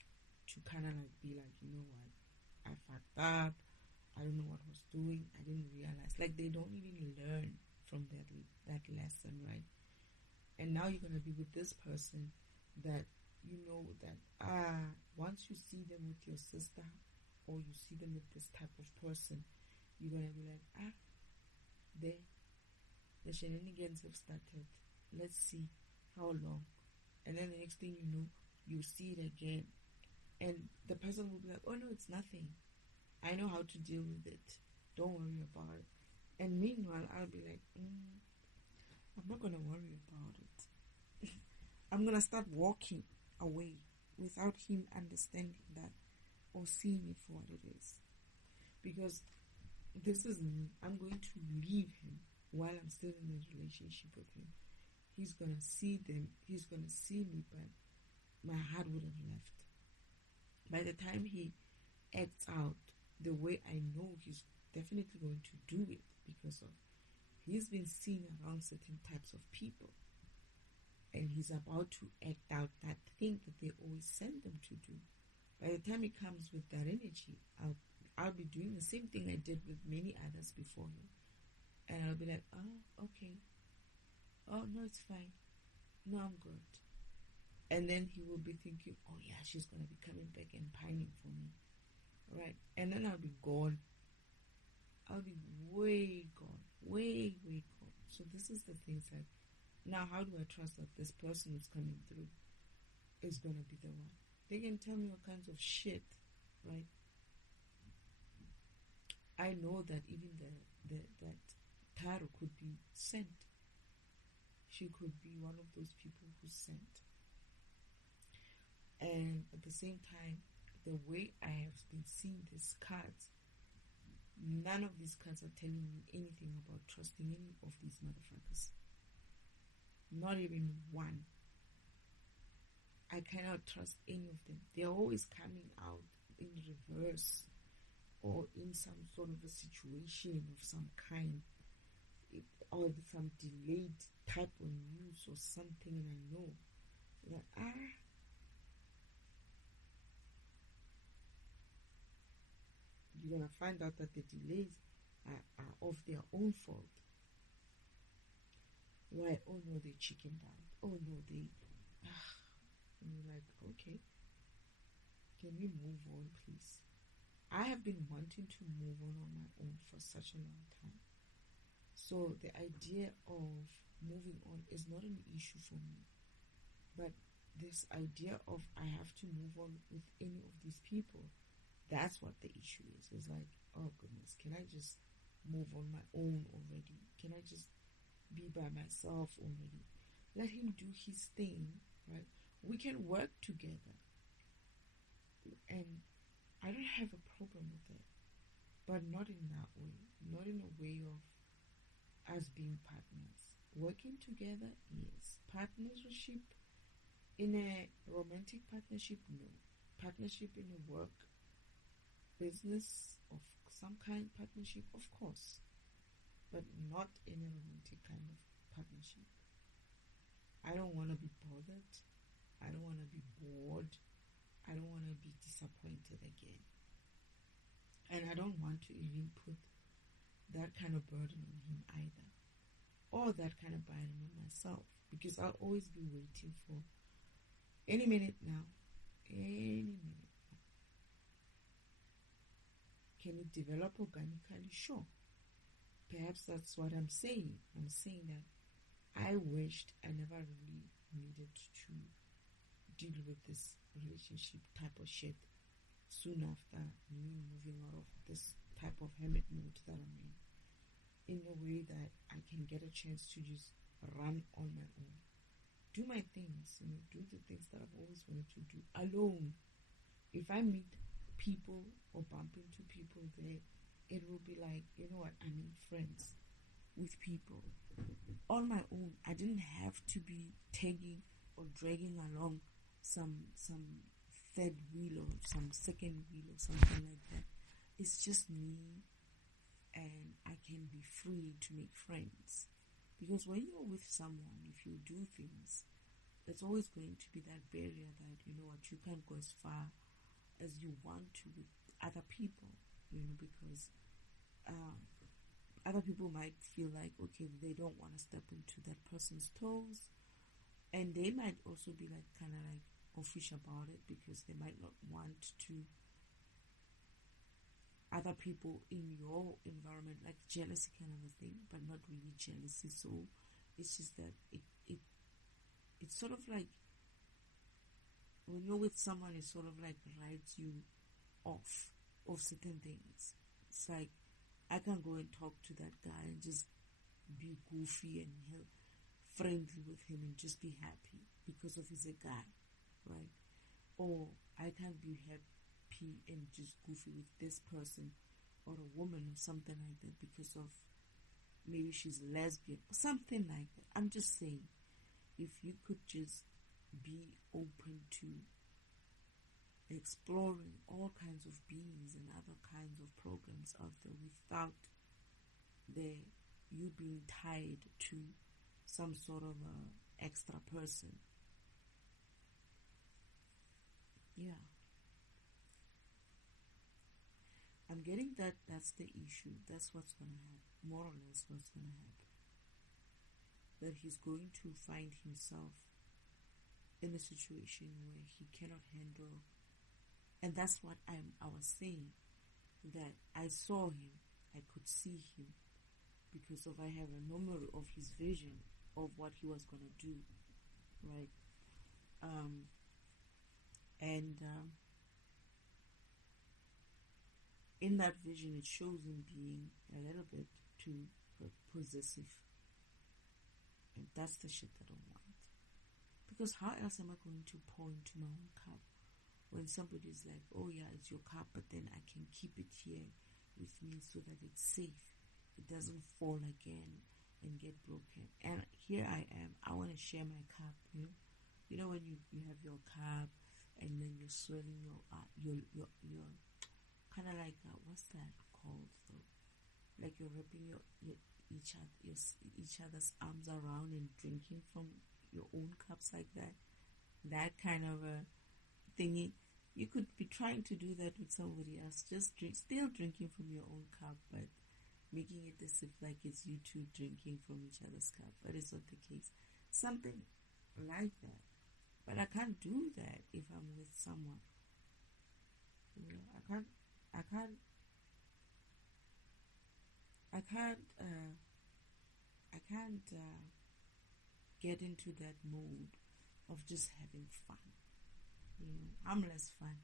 to kind of like be like, you know what, I fucked up, I don't know what I was doing, I didn't realize. Like, they don't even learn from that lesson, right? And now you're going to be with this person that you know that once you see them with your sister, or you see them with this type of person, you're going to be like, the shenanigans have started. Let's see how long. And then the next thing you know, you see it again. And the person will be like, oh no, it's nothing. I know how to deal with it. Don't worry about it. And meanwhile, I'll be like, I'm not going to worry about it. I'm going to start walking away without him understanding that or seeing it for what it is. Because this is me. I'm going to leave him while I'm still in a relationship with him. He's going to see them. He's going to see me, but my heart would have left. By the time he acts out the way I know he's definitely going to do it, because of he's been seen around certain types of people, and he's about to act out that thing that they always send them to do. By the time he comes with that energy, I'll be doing the same thing I did with many others before him, and I'll be like, oh, okay, oh no, it's fine, no, I'm good. And then he will be thinking, oh yeah, she's going to be coming back and pining for me, right? And then I'll be gone. I'll be way gone, way gone. So this is the things like, now how do I trust that this person who's coming through is going to be the one? They can tell me all kinds of shit, right? I know that even that Taro could be sent. She could be one of those people who's sent. And at the same time, the way I have been seeing these cards, none of these cards are telling me anything about trusting any of these motherfuckers. Not even one. I cannot trust any of them. They're always coming out in reverse or in some sort of a situation of some kind, or some delayed type of news or something, and I know that you're gonna find out that the delays are of their own fault. Why? Oh no, they chickened out. Oh no, they. And you're like, okay, can we move on, please? I have been wanting to move on my own for such a long time. So the idea of moving on is not an issue for me. But this idea of I have to move on with any of these people, that's what the issue is. It's like, oh goodness, can I just move on my own already? Can I just be by myself already? Let him do his thing, right? We can work together. And I don't have a problem with that. But not in that way. Not in a way of us being partners. Working together, yes. Partnership in a romantic partnership, no. Partnership in a work, business of some kind partnership, of course. But not in a romantic kind of partnership. I don't want to be bothered. I don't want to be bored. I don't want to be disappointed again. And I don't want to even put that kind of burden on him either. Or that kind of burden on myself. Because I'll always be waiting for any minute now. Any minute now. Can it develop organically? Sure. Perhaps that's what I'm saying. I'm saying that I wished I never really needed to deal with this relationship type of shit soon after me moving out of this type of hermit mode that I'm in a way that I can get a chance to just run on my own, do my things, do the things that I've always wanted to do alone. If I meet people or bump into people there, it will be like, you know what, I made friends with people on my own. I didn't have to be tagging or dragging along some third wheel or some second wheel or something like that. It's just me, and I can be free to make friends. Because when you're with someone, if you do things, there's always going to be that barrier that, you know what, you can't go as far as you want to with other people, because other people might feel like, okay, they don't want to step into that person's toes, and they might also be like kind of like official about it because they might not want to other people in your environment, like jealousy kind of a thing, but not really jealousy. So it's just that it's sort of like when you're with someone, it sort of like writes you off of certain things. It's like I can go and talk to that guy and just be goofy and friendly with him and just be happy because of he's a guy, right? Or I can't be happy and just goofy with this person or a woman or something like that because of maybe she's lesbian or something like that. I'm just saying, if you could just be open to exploring all kinds of beings and other kinds of programs out there without you being tied to some sort of a extra person. Yeah. I'm getting that's the issue. That's what's going to happen. More or less what's going to happen. That he's going to find himself in a situation where he cannot handle. And that's what I was saying. That I saw him. I could see him. Because I have a memory of his vision of what he was going to do. Right? In that vision, it shows him being a little bit too possessive. And that's the shit that I don't want. Because how else am I going to pour into my own cup? when somebody's like, oh yeah, it's your cup, but then I can keep it here with me so that it's safe. It doesn't fall again and get broken. And here I am. I want to share my cup. You know when you have your cup and then you're swirling your kind of like what's that called though? Like you're wrapping each other's arms around and drinking from your own cups like that. That kind of a thingy. You could be trying to do that with somebody else, still drinking from your own cup, but making it as if like it's you two drinking from each other's cup, but it's not the case. Something like that. But I can't do that if I'm with someone. I can't get into that mode of just having fun. I'm less fun.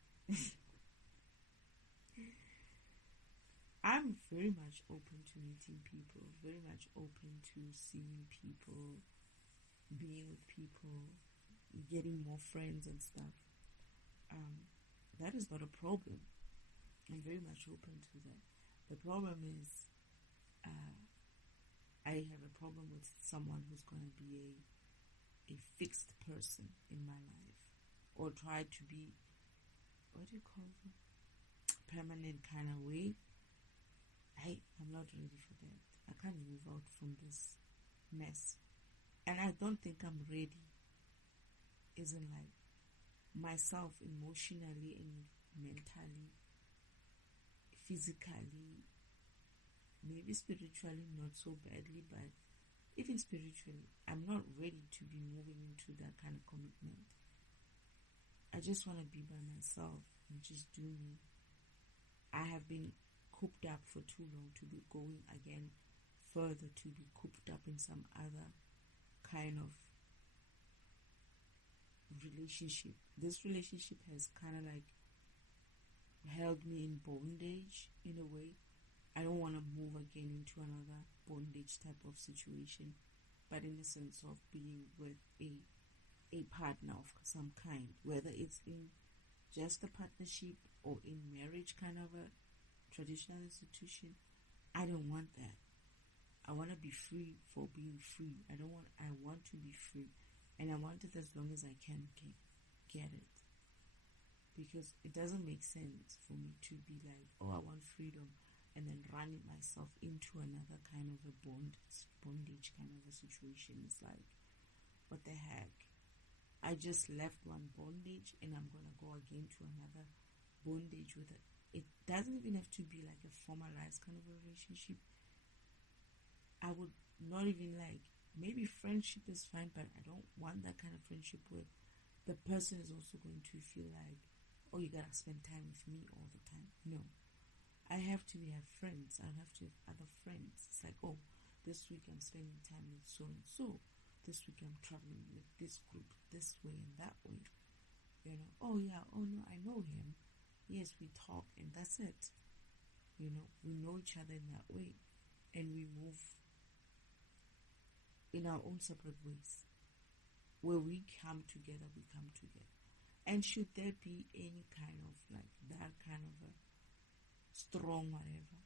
I'm very much open to meeting people, very much open to seeing people, being with people, getting more friends and stuff. That is not a problem. I'm very much open to that. The problem is I have a problem with someone who's going to be a fixed person in my life, or try to be, what do you call them, permanent kind of way. I'm not ready for that. I can't move out from this mess, and I don't think I'm ready. Isn't like myself emotionally and mentally, physically, maybe spiritually not so badly, but even spiritually, I'm not ready to be moving into that kind of commitment. I just want to be by myself and just do me. I have been cooped up for too long to be going again further, to be cooped up in some other kind of relationship. This relationship has kind of like held me in bondage in a way. I don't want to move again into another bondage type of situation, but in the sense of being with a partner of some kind, whether it's in just a partnership or in marriage, kind of a traditional institution. I don't want that. I want to be free for being free. I want to be free, and I want it as long as I can get it, because it doesn't make sense for me to be like, oh, I want freedom, and then running myself into another kind of a bondage kind of a situation. It's like, what the heck? I just left one bondage and I'm going to go again to another bondage with it. It doesn't even have to be like a formalized kind of a relationship. I would not even like, maybe friendship is fine, but I don't want that kind of friendship where the person is also going to feel like, oh, you gotta spend time with me all the time. No. I have to have friends. I have to have other friends. It's like, oh, this week I'm spending time with so and so. This week I'm traveling with this group this way and that way. Oh yeah, oh no, I know him. Yes, we talk and that's it. We know each other in that way, and we move in our own separate ways. Where we come together, we come together. And should there be any kind of like that kind of a strong whatever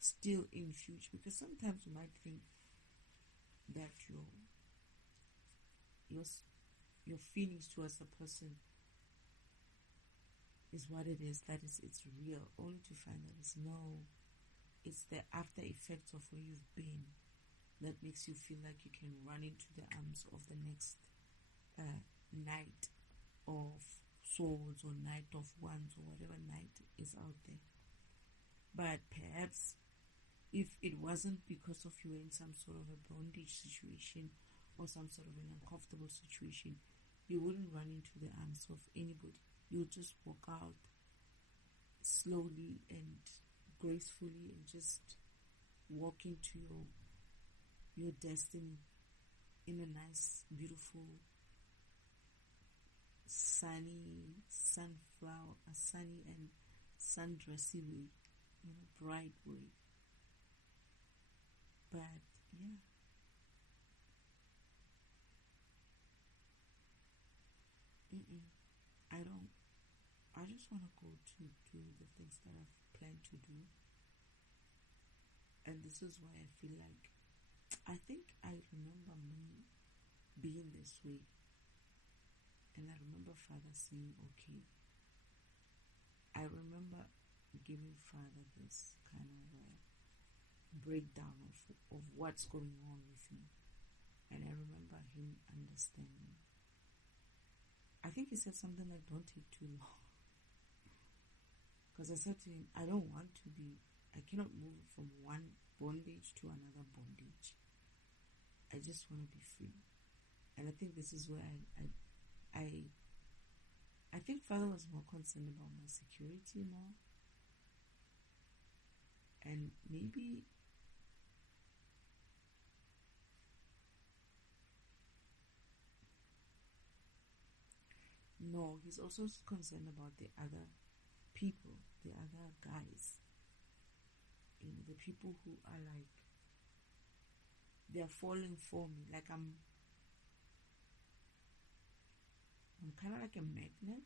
still in future, because sometimes you might think that your feelings towards the person is what it is, that is, it's real, only to find that it's no, it's the after effects of where you've been that makes you feel like you can run into the arms of the next knight of swords or knight of wands or whatever knight is out there. But perhaps if it wasn't because of you in some sort of a bondage situation or some sort of an uncomfortable situation, you wouldn't run into the arms of anybody. You'll just walk out slowly and gracefully and just walk into your destiny in a nice, beautiful, sunny and sundressy way, bright way. But yeah, I don't. I just want to go to do the things that I've planned to do. And this is why I feel like, I think I remember me being this way. And I remember Father saying, okay. I remember giving Father this kind of breakdown of what's going on with me. And I remember him understanding. I think he said something like, don't take too long. Because I said to him, I cannot move from one bondage to another bondage. I just want to be free. And I think this is where I think Father was more concerned about my security more. And maybe no, he's also concerned about the other people, the other guys. You know, the people who are like, they're falling for me. Like I'm kind of like a magnet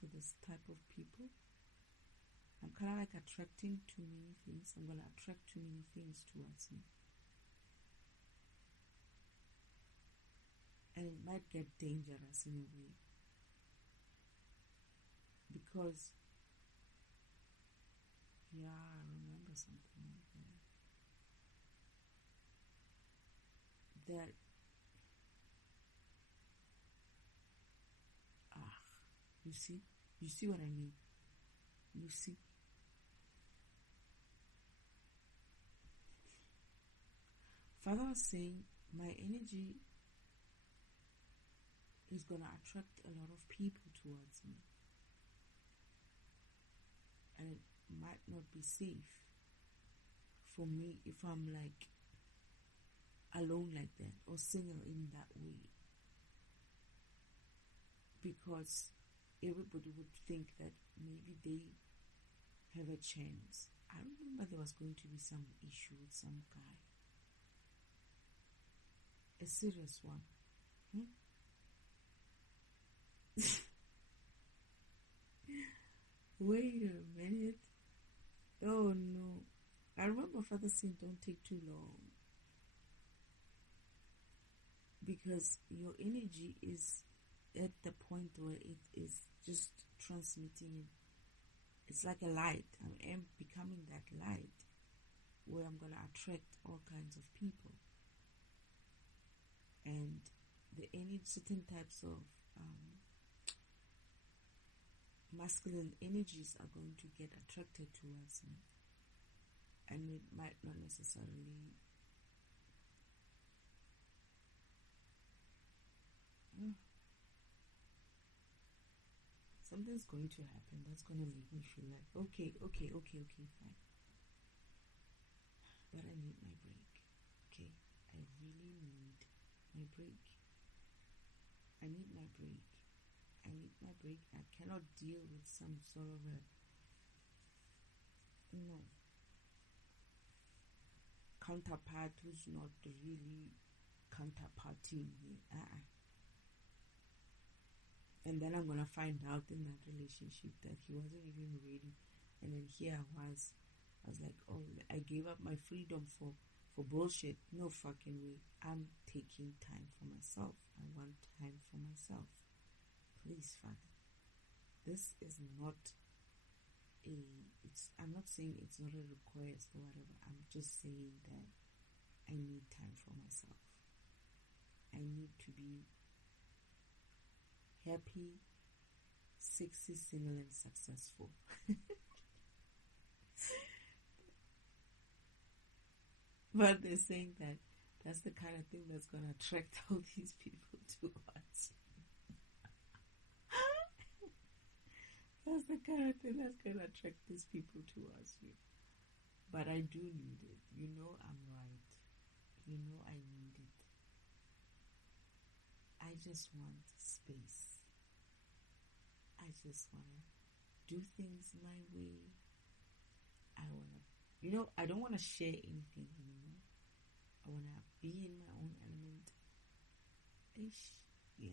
for this type of people. I'm kind of like attracting too many things. I'm going to attract too many things towards me. And it might get dangerous in a way. Because, yeah, I remember something like that. That, you see what I mean? You see? Father was saying, my energy is going to attract a lot of people towards me. And it might not be safe for me if I'm like alone like that or single in that way. Because everybody would think that maybe they have a chance. I remember there was going to be some issue with some guy. A serious one. Wait a minute. Oh no. I remember Father saying, don't take too long. Because your energy is at the point where it is just transmitting. It's like a light. I am becoming that light where I'm going to attract all kinds of people. And certain types of masculine energies are going to get attracted towards me. And it might not necessarily something's going to happen that's going to make me feel like, okay, fine. But I need my break. Okay, I really need my break. I need my break. I cannot deal with some sort of counterpart who's not really counterparting me. And then I'm gonna find out in that relationship that he wasn't even ready. And then here I was like, oh, I gave up my freedom for bullshit. No fucking way. I'm taking time for myself. I want time for myself. Please, Father. This is not I'm not saying it's not a request or whatever. I'm just saying that I need time for myself. I need to be happy, sexy, single, and successful. But they're saying that that's the kind of thing that's going to attract all these people towards you. That's the kind of thing that's going to attract these people towards you. But I do need it. You know I'm right. You know I need it. I just want space. I just want to do things my way. I don't want to share anything anymore. I want to be in my own element. Yeah.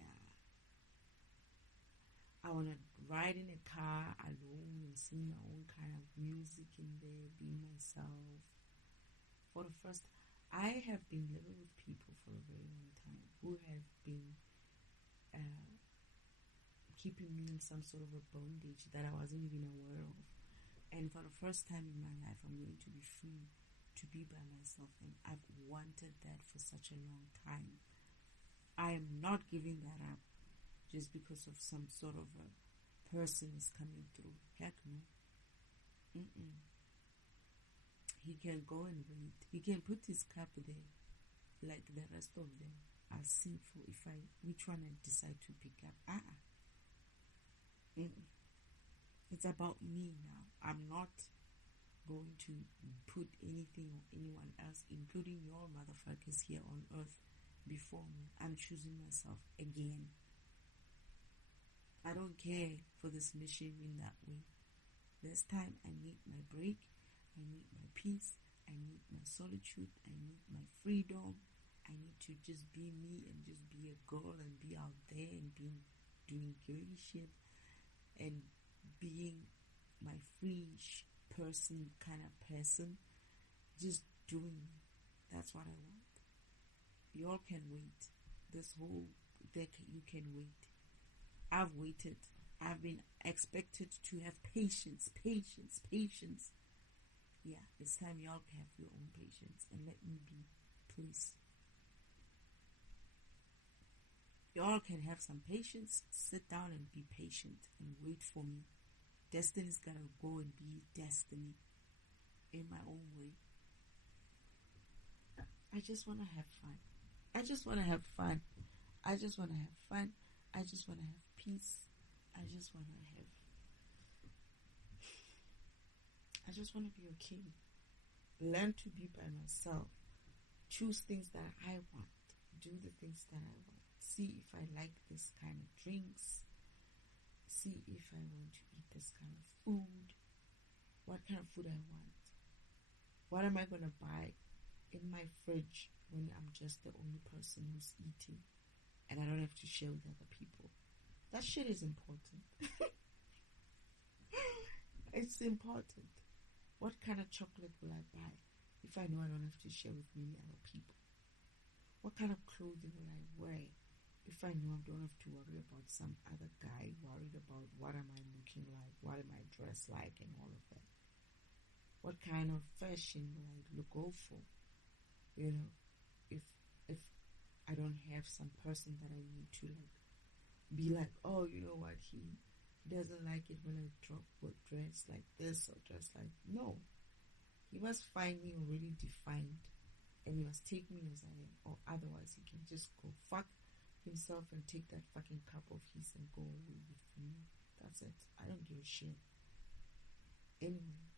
I want to ride in a car alone and sing my own kind of music in there, be myself. For the first, I have been living with people for a very long time who have been keeping me in some sort of a bondage that I wasn't even aware of. And for the first time in my life, I'm going to be free to be by myself, and I've wanted that for such a long time. I am not giving that up just because of some sort of a person is coming through. Heck no. He can go and wait. He can put his cup there like the rest of them are sinful if which one I decide to pick up. It's about me now. I'm not going to put anything or anyone else, including your motherfuckers here on earth, before me. I'm choosing myself again. I don't care for this mission in that way. This time I need my break. I need my peace. I need my solitude. I need my freedom. I need to just be me and just be a girl and be out there and doing girly shit and being my free person kind of person. Just doing me. That's what I want. You all can wait. This whole decade, you can wait. I've waited. I've been expected to have patience. Yeah, it's time y'all have your own patience and let me be, please. Y'all can have some patience. Sit down and be patient and wait for me. Destiny's gotta go and be destiny in my own way. I just want to have fun. I just want to have fun. I just want to have fun. I just want to have peace. I just want to be okay. Learn to be by myself. Choose things that I want. Do the things that I want. See if I like this kind of drinks. See if I want to eat this kind of food. What kind of food I want. What am I going to buy in my fridge when I'm just the only person who's eating and I don't have to share with other people? That shit is important. It's important. What kind of chocolate will I buy if I know I don't have to share with many other people? What kind of clothing will I wear if I know I don't have to worry about some other guy worried about what am I looking like, what am I dressed like, and all of that? What kind of fashion will I go for? You know, if I don't have some person that I need to be like, oh, you know what, he doesn't like it when I dress like this or dress like, no. He must find me already defined and he must take me as I am, or otherwise he can just go fuck himself and take that fucking cup of his and go away with me. That's it. I don't give a shit. Anyway,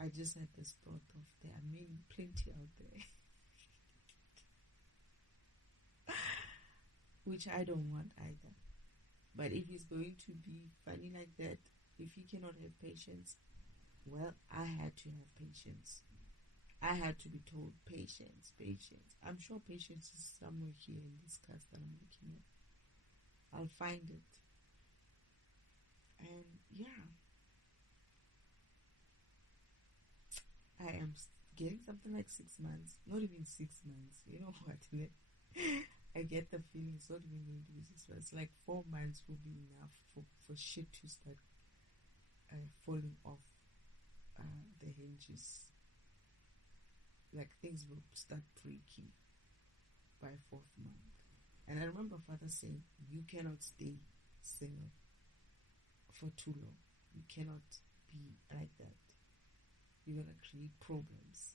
I just had this thought of there are plenty out there which I don't want either. But if he's going to be funny like that, if he cannot have patience, well, I had to have patience. I had to be told patience. I'm sure patience is somewhere here in this class that I'm looking at. I'll find it. And yeah, I am getting something like 6 months. Not even 6 months. You know what? I get the feeling it's not even going to be 6 months. Like 4 months will be enough for shit to start falling off the hinges. Like things will start breaking by 4th month. And I remember father saying, you cannot stay single for too long. You cannot be like that. You're going to create problems.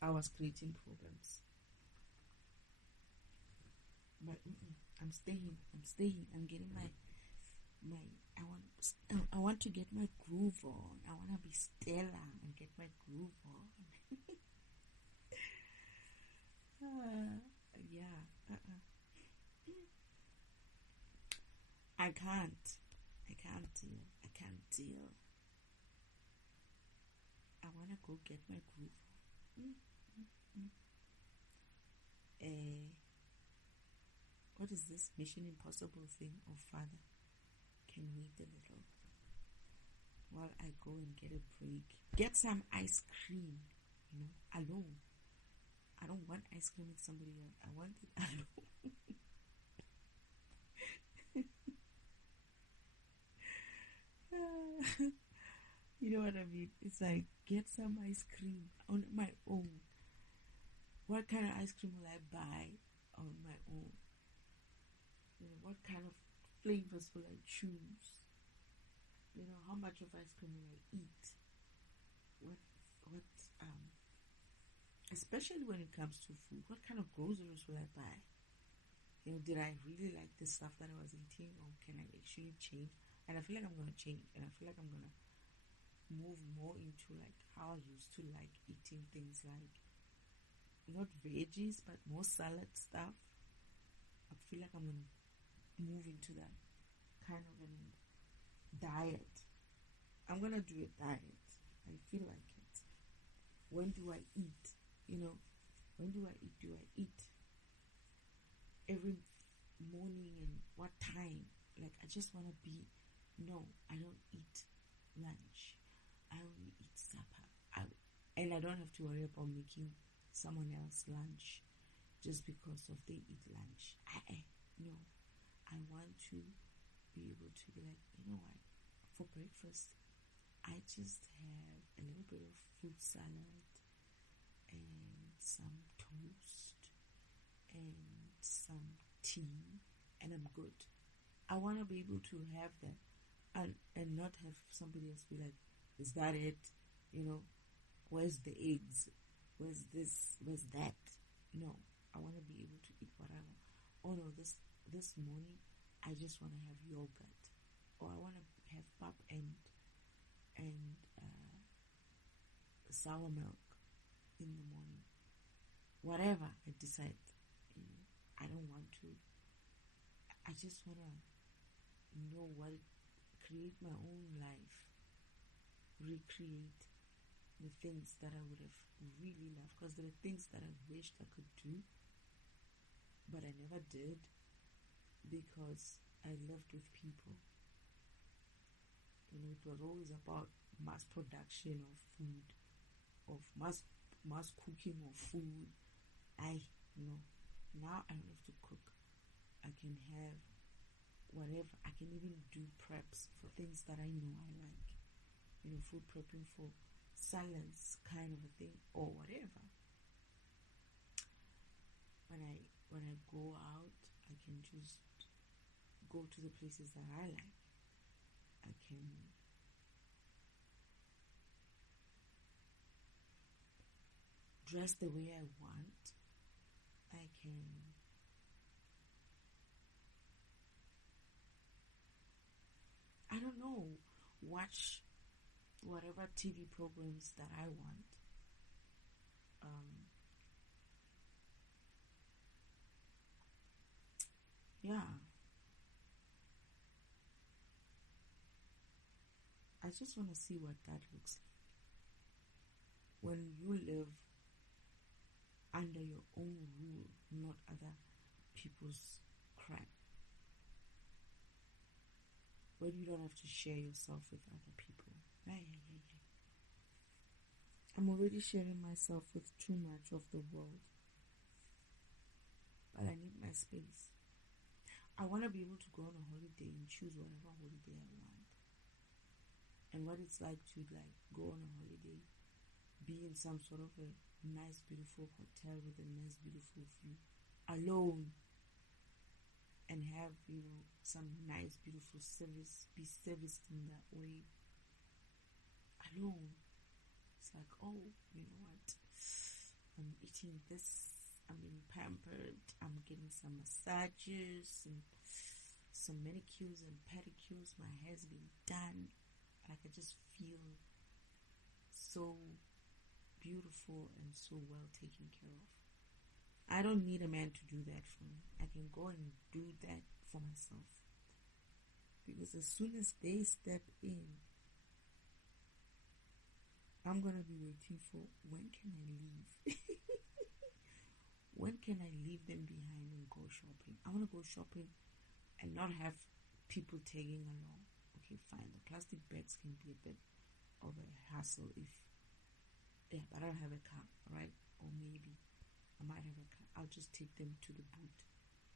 I was creating problems. But I'm staying. I'm getting I want to get my groove on. I want to be Stella and get my groove on. I can't deal. I want to go get my groove on. What is this Mission Impossible thing? Oh, Father, can wait a little while I go and get a break. Get some ice cream, alone. I don't want ice cream with somebody else. I want it alone. You know what I mean? It's like, get some ice cream on my own. What kind of ice cream will I buy on my own? What kind of flavors will I choose? How much of ice cream will I eat? Especially when it comes to food, what kind of groceries will I buy? Did I really like the stuff that I was eating, or can I actually change? And I feel like I'm going to change, and I feel like I'm going to move more into like how I used to like eating things like not veggies, but more salad stuff. I feel like I'm going to move into that kind of a diet. I'm going to do a diet. I feel like it. When do I eat? When do I eat? Do I eat every morning, and what time? Like, I just want to be, no, I don't eat lunch. I only eat supper. And I don't have to worry about making someone else lunch just because of they eat lunch. No. I want to be able to be like, you know what? For breakfast, I just have a little bit of fruit salad and some toast and some tea, and I'm good. I want to be able to have that and not have somebody else be like, is that it? Where's the eggs? Where's this? Where's that? No, I want to be able to eat what I want. Oh no, this morning I just want to have yogurt, or I want to have pap and sour milk in the morning. Whatever I decide, I don't want to. I just want to create my own life, recreate the things that I would have really loved, because there are things that I wished I could do, but I never did because I lived with people. It was always about mass production of food, of mass cooking of food. Now I don't have to cook. I can have whatever. I can even do preps for things that I know I like. Food prepping for salads kind of a thing, or whatever. When I go out, I can just go to the places that I like. I can dress the way I want. I can watch whatever TV programs that I want. I just want to see what that looks like. When you live under your own rule, not other people's crap. When you don't have to share yourself with other people. I'm already sharing myself with too much of the world. But I need my space. I want to be able to go on a holiday and choose whatever holiday I want. And what it's like to go on a holiday, be in some sort of a nice, beautiful hotel with a nice, beautiful view, alone, and have, some nice, beautiful service, be serviced in that way, alone. It's like, oh, you know what? I'm eating this, I'm being pampered, I'm getting some massages and some manicures and pedicures, my hair's been done. Like, I just feel so beautiful and so well taken care of. I don't need a man to do that for me. I can go and do that for myself. Because as soon as they step in, I'm going to be waiting for, when can I leave? When can I leave them behind and go shopping? I want to go shopping and not have people tagging along. Okay, fine. The plastic bags can be a bit of a hassle if, yeah, but I don't have a car, right? Or maybe I might have a car. I'll just take them to the boot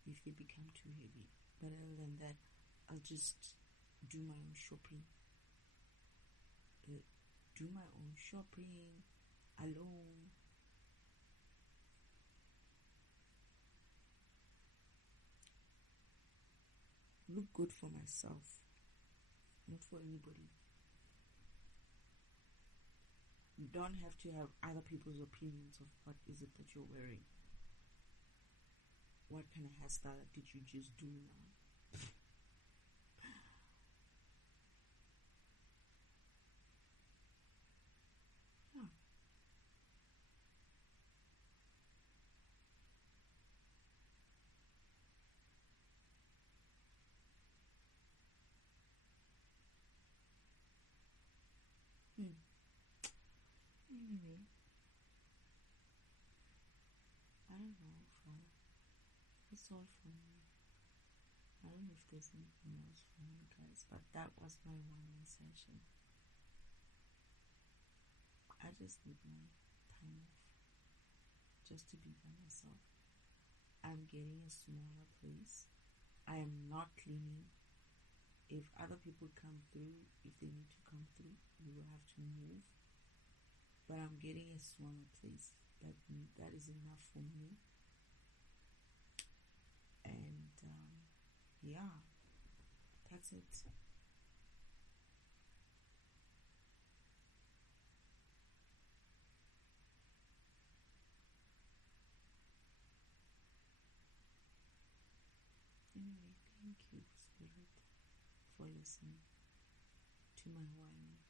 if they become too heavy. But other than that, I'll just do my own shopping. Do my own shopping alone. Look good for myself, not for anybody. You don't have to have other people's opinions of what is it that you're wearing. What kind of hairstyle did you just do now? Huh. Anyway, I don't know if it's all for me. I don't know if there's anything else for you guys, but that was my 1 month session. I just need my time off just to be by myself. I'm getting a smaller place. I am not cleaning. If other people come through, if they need to come through, we will have to move. But I'm getting a smaller place. That is enough for me. And yeah, that's it. Anyway, thank you, Spirit, for listening to my whining.